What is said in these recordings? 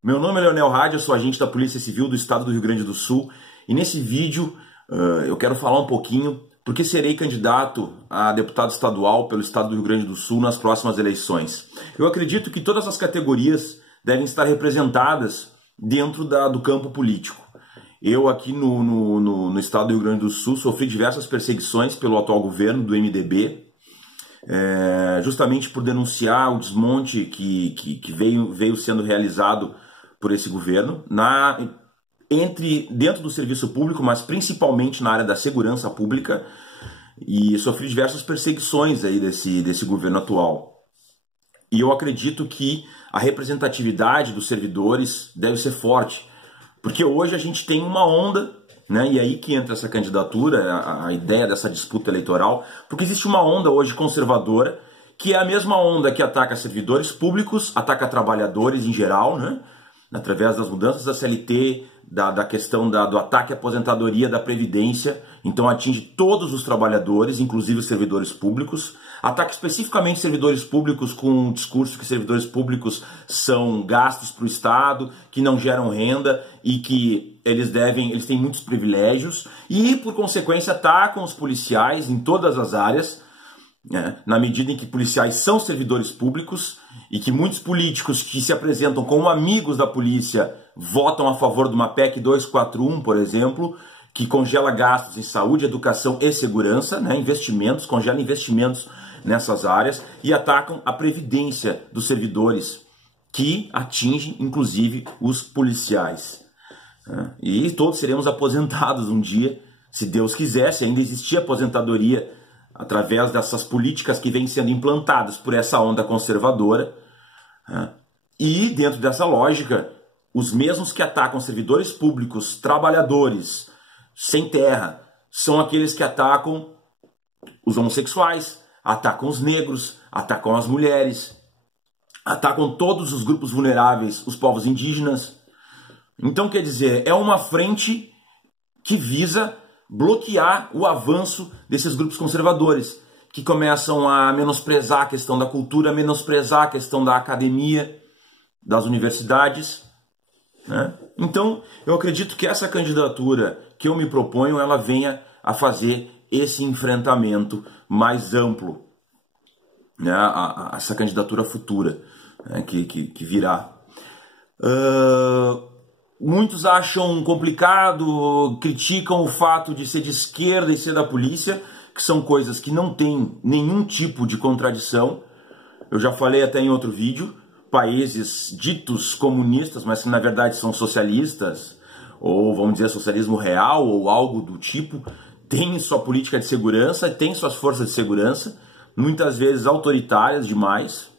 Meu nome é Leonel Hadi, eu sou agente da Polícia Civil do Estado do Rio Grande do Sul e nesse vídeo eu quero falar um pouquinho porque serei candidato a deputado estadual pelo Estado do Rio Grande do Sul nas próximas eleições. Eu acredito que todas as categorias devem estar representadas dentro do campo político. Eu aqui no Estado do Rio Grande do Sul sofri diversas perseguições pelo atual governo do MDB, justamente por denunciar o desmonte que veio sendo realizado por esse governo dentro do serviço público, mas principalmente na área da segurança pública, e sofri diversas perseguições aí desse governo atual. E eu acredito que a representatividade dos servidores deve ser forte, porque hoje a gente tem uma onda, né, e aí que entra essa candidatura, a ideia dessa disputa eleitoral, porque existe uma onda hoje conservadora, que é a mesma onda que ataca servidores públicos, ataca trabalhadores em geral, né, através das mudanças da CLT, da questão do ataque à aposentadoria, da Previdência, então atinge todos os trabalhadores, inclusive os servidores públicos, ataca especificamente servidores públicos com um discurso que servidores públicos são gastos para o Estado, que não geram renda e que eles têm muitos privilégios e, por consequência, atacam os policiais em todas as áreas, na medida em que policiais são servidores públicos e que muitos políticos que se apresentam como amigos da polícia votam a favor de uma PEC 241, por exemplo, que congela gastos em saúde, educação e segurança, investimentos, congela investimentos nessas áreas e atacam a previdência dos servidores, que atinge inclusive os policiais. E todos seremos aposentados um dia, se Deus quiser, se ainda existir aposentadoria através dessas políticas que vêm sendo implantadas por essa onda conservadora. E dentro dessa lógica, os mesmos que atacam servidores públicos, trabalhadores, sem terra, são aqueles que atacam os homossexuais, atacam os negros, atacam as mulheres, atacam todos os grupos vulneráveis, os povos indígenas. Então, quer dizer, é uma frente que visa bloquear o avanço desses grupos conservadores, que começam a menosprezar a questão da cultura, menosprezar a questão da academia, das universidades, né? Então, eu acredito que essa candidatura que eu me proponho, ela venha a fazer esse enfrentamento mais amplo, né? Essa candidatura futura, né? que virá. Muitos acham complicado, criticam o fato de ser de esquerda e ser da polícia, que são coisas que não têm nenhum tipo de contradição. Eu já falei até em outro vídeo, países ditos comunistas, mas que na verdade são socialistas, ou vamos dizer socialismo real, ou algo do tipo, têm sua política de segurança, têm suas forças de segurança, muitas vezes autoritárias demais.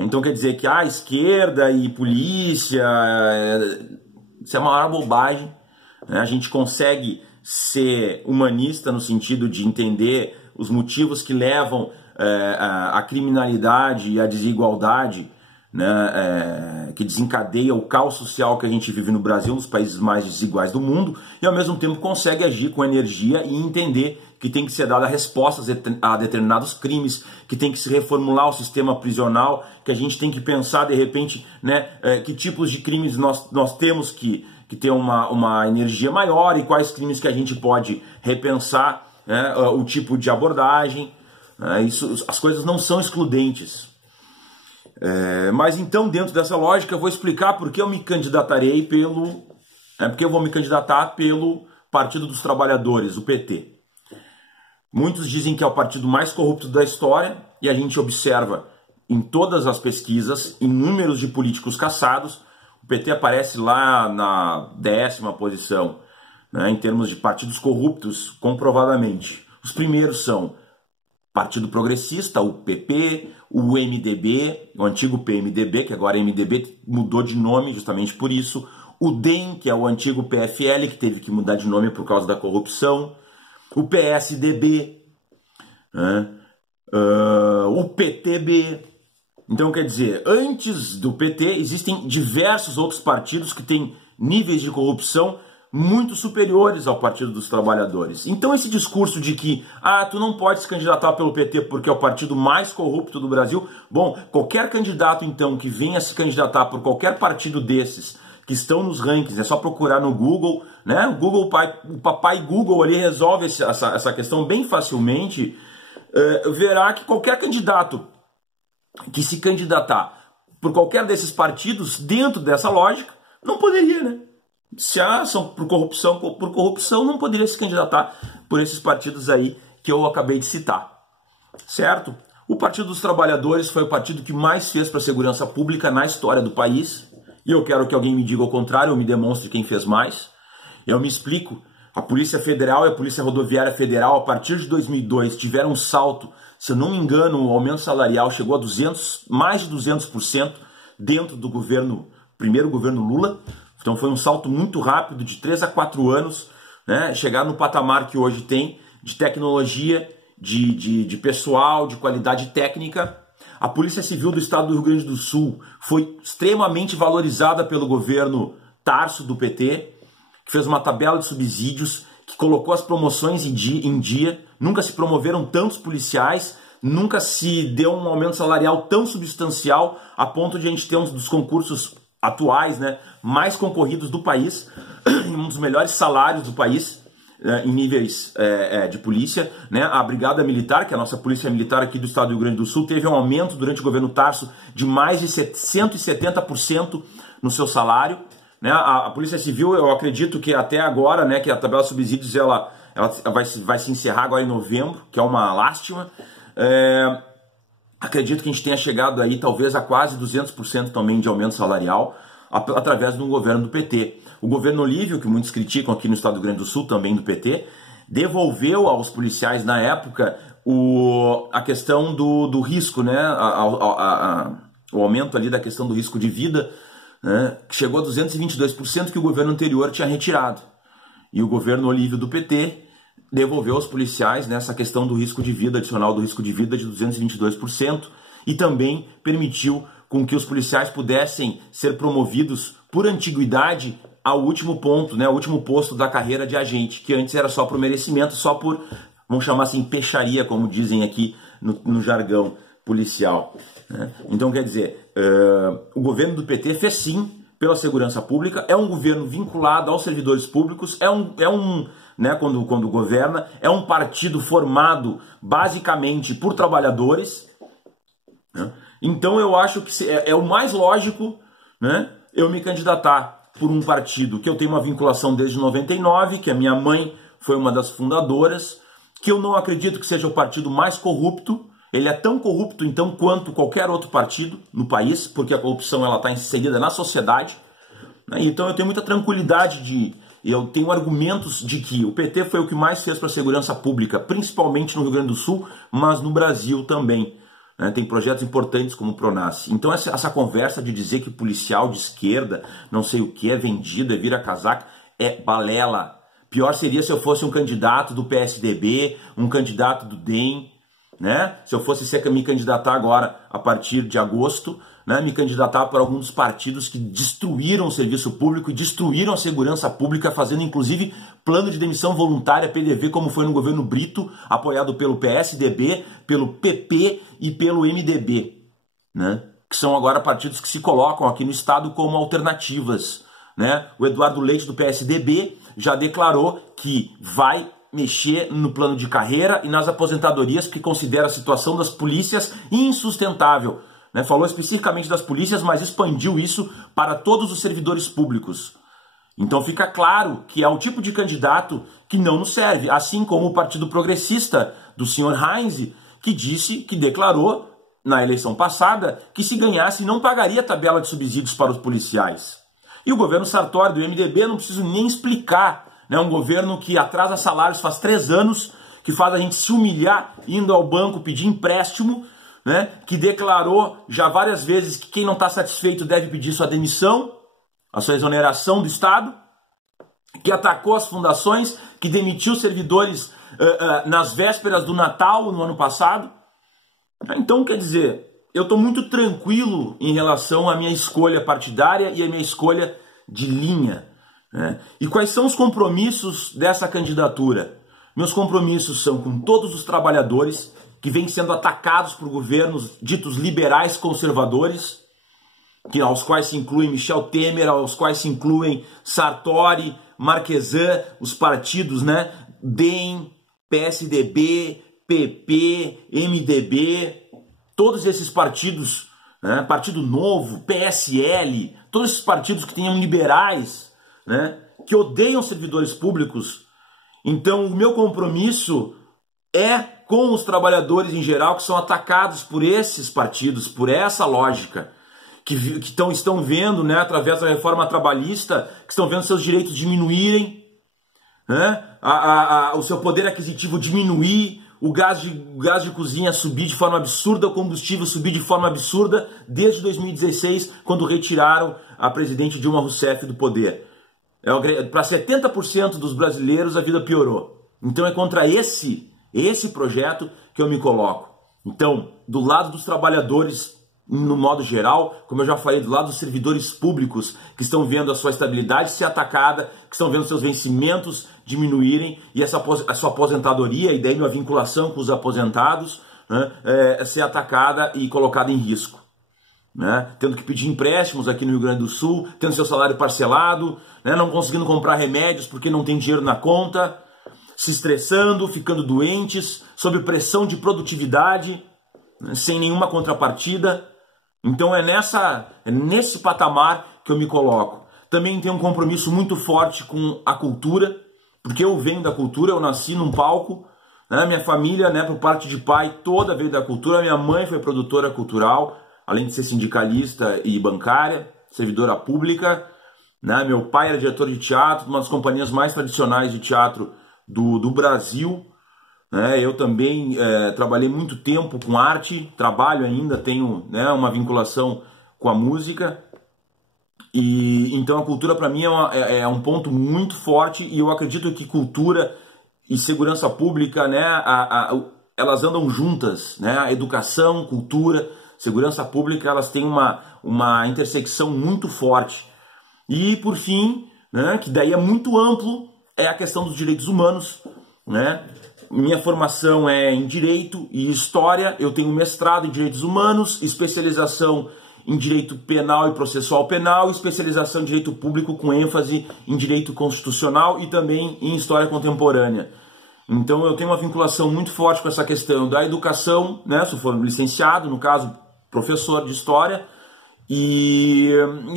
Então quer dizer que a esquerda e polícia, isso é uma maior bobagem, né? A gente consegue ser humanista no sentido de entender os motivos que levam a criminalidade e a desigualdade, né, que desencadeia o caos social que a gente vive no Brasil, nos países mais desiguais do mundo, e ao mesmo tempo consegue agir com energia e entender que tem que ser dada respostas a determinados crimes, que tem que se reformular o sistema prisional, que a gente tem que pensar de repente, né, que tipos de crimes nós temos que ter uma energia maior e quais crimes que a gente pode repensar, né, o tipo de abordagem. As coisas não são excludentes. Mas então, dentro dessa lógica, eu vou explicar por que eu me candidatarei porque eu vou me candidatar pelo Partido dos Trabalhadores, o PT. Muitos dizem que é o partido mais corrupto da história, e a gente observa em todas as pesquisas, em números de políticos caçados, o PT aparece lá na 10ª posição, né, em termos de partidos corruptos, comprovadamente. Os primeiros são Partido Progressista, o PP, o MDB, o antigo PMDB, que agora MDB mudou de nome justamente por isso, o DEM, que é o antigo PFL, que teve que mudar de nome por causa da corrupção, o PSDB, né? O PTB. Então, quer dizer, antes do PT existem diversos outros partidos que têm níveis de corrupção muito superiores ao Partido dos Trabalhadores. Então esse discurso de que, tu não pode se candidatar pelo PT porque é o partido mais corrupto do Brasil, bom, qualquer candidato então que venha se candidatar por qualquer partido desses, que estão nos rankings, é só procurar no Google, né? O papai Google ali resolve essa questão bem facilmente, verá que qualquer candidato que se candidatar por qualquer desses partidos, dentro dessa lógica, não poderia, né? Se são por corrupção, não poderia se candidatar por esses partidos aí que eu acabei de citar, certo? O Partido dos Trabalhadores foi o partido que mais fez para a segurança pública na história do país, e eu quero que alguém me diga o contrário, ou me demonstre quem fez mais. Eu me explico. A Polícia Federal e a Polícia Rodoviária Federal, a partir de 2002, tiveram um salto, se eu não me engano, o aumento salarial chegou a mais de 200% dentro do primeiro governo Lula. Então foi um salto muito rápido, de 3 a 4 anos, né? Chegar no patamar que hoje tem, de tecnologia, de pessoal, de qualidade técnica. A Polícia Civil do Estado do Rio Grande do Sul foi extremamente valorizada pelo governo Tarso do PT, que fez uma tabela de subsídios, que colocou as promoções em dia. Nunca se promoveram tantos policiais, nunca se deu um aumento salarial tão substancial, a ponto de a gente ter um dos concursos atuais, né, mais concorridos do país, um dos melhores salários do país, em níveis de polícia, né? A Brigada Militar, que é a nossa polícia militar aqui do estado do Rio Grande do Sul, teve um aumento durante o governo Tarso de mais de 170% no seu salário, né? A Polícia Civil, eu acredito que até agora, né, que a tabela de subsídios ela vai se encerrar agora em novembro, que é uma lástima. Acredito que a gente tenha chegado aí talvez a quase 200% também de aumento salarial através do governo do PT. O governo Olívio, que muitos criticam aqui no estado do Rio Grande do Sul, também do PT, devolveu aos policiais na época a questão do risco, né? O aumento ali da questão do risco de vida, né? Que chegou a 222% que o governo anterior tinha retirado. E o governo Olívio do PT devolveu aos policiais nessa questão do risco de vida, adicional do risco de vida de 222%, e também permitiu com que os policiais pudessem ser promovidos por antiguidade ao último ponto, né, ao último posto da carreira de agente, que antes era só por merecimento, só por, vamos chamar assim, peixaria, como dizem aqui no jargão policial, né? Então, quer dizer, o governo do PT fez sim pela segurança pública, é um governo vinculado aos servidores públicos, né, quando governa, é um partido formado basicamente por trabalhadores, né? Então eu acho que é o mais lógico, né, eu me candidatar por um partido que eu tenho uma vinculação desde 99, que a minha mãe foi uma das fundadoras, que eu não acredito que seja o partido mais corrupto. Ele é tão corrupto, então, quanto qualquer outro partido no país, porque a corrupção está inserida na sociedade, né? Então eu tenho muita tranquilidade eu tenho argumentos de que o PT foi o que mais fez para a segurança pública, principalmente no Rio Grande do Sul, mas no Brasil também, né? Tem projetos importantes como o Pronas. Então essa conversa de dizer que policial de esquerda, não sei o que, é vendido, é vira-casaca, é balela. Pior seria se eu fosse um candidato do PSDB, um candidato do DEM, né? Se eu fosse me candidatar agora a partir de agosto, né, me candidatar para alguns partidos que destruíram o serviço público e destruíram a segurança pública, fazendo inclusive plano de demissão voluntária, PDV, como foi no governo Brito, apoiado pelo PSDB, pelo PP e pelo MDB, né? Que são agora partidos que se colocam aqui no estado como alternativas, né? O Eduardo Leite do PSDB já declarou que vai mexer no plano de carreira e nas aposentadorias, porque considera a situação das polícias insustentável, né? Falou especificamente das polícias, mas expandiu isso para todos os servidores públicos. Então fica claro que é o tipo de candidato que não nos serve, assim como o Partido Progressista do senhor Heinz, que declarou na eleição passada que se ganhasse não pagaria tabela de subsídios para os policiais. E o governo Sartori do MDB, não preciso nem explicar, né? Um governo que atrasa salários faz 3 anos, que faz a gente se humilhar indo ao banco pedir empréstimo, né? Que declarou já várias vezes que quem não está satisfeito deve pedir sua demissão, a sua exoneração do Estado, que atacou as fundações, que demitiu servidores nas vésperas do Natal no ano passado. Então, quer dizer, eu estou muito tranquilo em relação à minha escolha partidária e à minha escolha de linha, né? E quais são os compromissos dessa candidatura? Meus compromissos são com todos os trabalhadores que vêm sendo atacados por governos ditos liberais conservadores, aos quais se incluem Michel Temer, aos quais se incluem Sartori, Marquesan, os partidos, né? DEM, PSDB, PP, MDB, todos esses partidos, né? Partido Novo, PSL, todos esses partidos que tenham liberais, né? Que odeiam servidores públicos. Então, o meu compromisso é com os trabalhadores em geral que são atacados por esses partidos, por essa lógica, que estão vendo, né, através da reforma trabalhista, que estão vendo seus direitos diminuírem, né, o seu poder aquisitivo diminuir, o gás de cozinha subir de forma absurda, o combustível subir de forma absurda, desde 2016, quando retiraram a presidente Dilma Rousseff do poder. Para 70% dos brasileiros a vida piorou. Então é contra esse projeto que eu me coloco. Então, do lado dos trabalhadores, no modo geral, como eu já falei, do lado dos servidores públicos que estão vendo a sua estabilidade ser atacada, que estão vendo seus vencimentos diminuírem e a sua aposentadoria, e daí uma vinculação com os aposentados, né, ser atacada e colocada em risco. Né, tendo que pedir empréstimos aqui no Rio Grande do Sul, tendo seu salário parcelado, né, não conseguindo comprar remédios porque não tem dinheiro na conta, se estressando, ficando doentes, sob pressão de produtividade, né, sem nenhuma contrapartida. Então é nesse patamar que eu me coloco. Também tenho um compromisso muito forte com a cultura, porque eu venho da cultura, eu nasci num palco, né, minha família, né, por parte de pai, toda veio da cultura, minha mãe foi produtora cultural, além de ser sindicalista e bancária, servidora pública, né? Meu pai era diretor de teatro, uma das companhias mais tradicionais de teatro do Brasil, né? Eu também trabalhei muito tempo com arte, trabalho ainda, tenho, né, uma vinculação com a música, e então a cultura para mim é um ponto muito forte, e eu acredito que cultura e segurança pública, né, elas andam juntas, né? A educação, cultura, segurança pública, elas têm uma intersecção muito forte. E, por fim, né, que daí é muito amplo, é a questão dos direitos humanos. Né? Minha formação é em Direito e História, eu tenho mestrado em Direitos Humanos, especialização em Direito Penal e Processual Penal, especialização em Direito Público com ênfase em Direito Constitucional e também em História Contemporânea. Então eu tenho uma vinculação muito forte com essa questão da educação, né? Se eu for licenciado, no caso, professor de História, e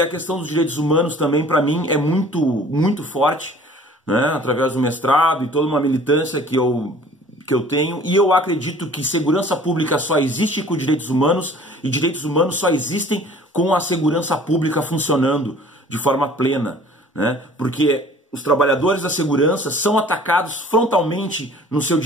a questão dos direitos humanos também, para mim, é muito forte, né? Através do mestrado e toda uma militância que eu tenho, e eu acredito que segurança pública só existe com direitos humanos, e direitos humanos só existem com a segurança pública funcionando de forma plena, né? Porque os trabalhadores da segurança são atacados frontalmente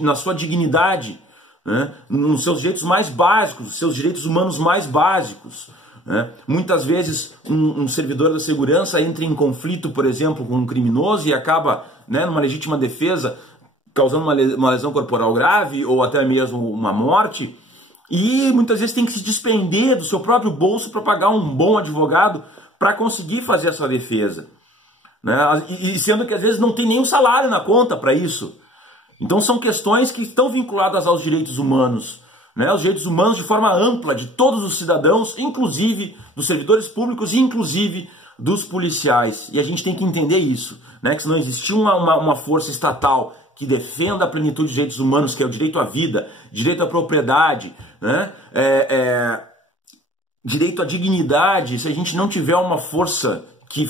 na sua dignidade, né? Nos seus direitos mais básicos, seus direitos humanos mais básicos. Né? Muitas vezes um servidor da segurança entra em conflito, por exemplo, com um criminoso e acaba, né, numa legítima defesa, causando uma lesão corporal grave ou até mesmo uma morte, e muitas vezes tem que se despender do seu próprio bolso para pagar um bom advogado para conseguir fazer essa defesa. Né? E sendo que às vezes não tem nenhum salário na conta para isso. Então são questões que estão vinculadas aos direitos humanos, né? Os direitos humanos de forma ampla de todos os cidadãos, inclusive dos servidores públicos e inclusive dos policiais. E a gente tem que entender isso, né? Que se não existir uma força estatal que defenda a plenitude de direitos humanos, que é o direito à vida, direito à propriedade, né? Direito à dignidade, se a gente não tiver uma força que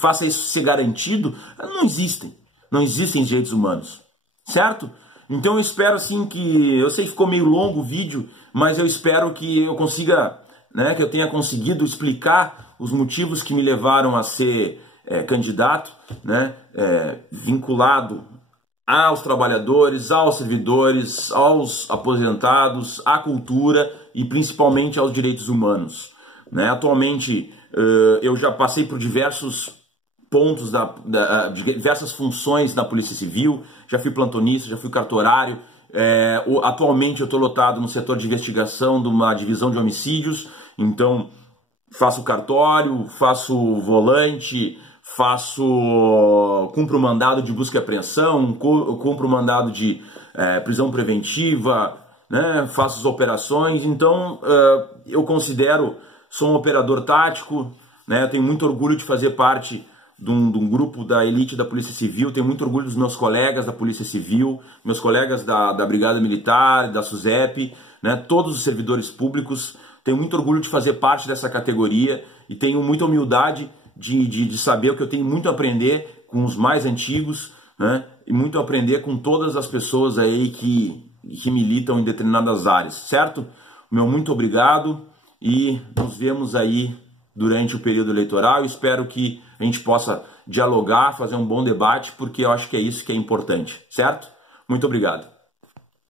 faça isso ser garantido, não existem direitos humanos. Certo? Então eu espero assim que... Eu sei que ficou meio longo o vídeo, mas eu espero que eu consiga, né, que eu tenha conseguido explicar os motivos que me levaram a ser candidato, né, vinculado aos trabalhadores, aos servidores, aos aposentados, à cultura e principalmente aos direitos humanos. Né? Atualmente eu já passei por diversos pontos, diversas funções na Polícia Civil, já fui plantonista, já fui cartorário, atualmente eu estou lotado no setor de investigação de uma divisão de homicídios, então faço cartório, faço volante, cumpro mandado de busca e apreensão, cumpro mandado de prisão preventiva, né? Faço as operações. Então eu sou um operador tático, né? Tenho muito orgulho de fazer parte de um grupo da elite da Polícia Civil, tenho muito orgulho dos meus colegas da Polícia Civil, meus colegas da Brigada Militar, da SUSEP, né? Todos os servidores públicos. Tenho muito orgulho de fazer parte dessa categoria e tenho muita humildade de saber que eu tenho muito a aprender com os mais antigos, né? E muito a aprender com todas as pessoas aí que militam em determinadas áreas, certo? Meu muito obrigado e nos vemos aí durante o período eleitoral. Espero que a gente possa dialogar, fazer um bom debate, porque eu acho que é isso que é importante, certo? Muito obrigado.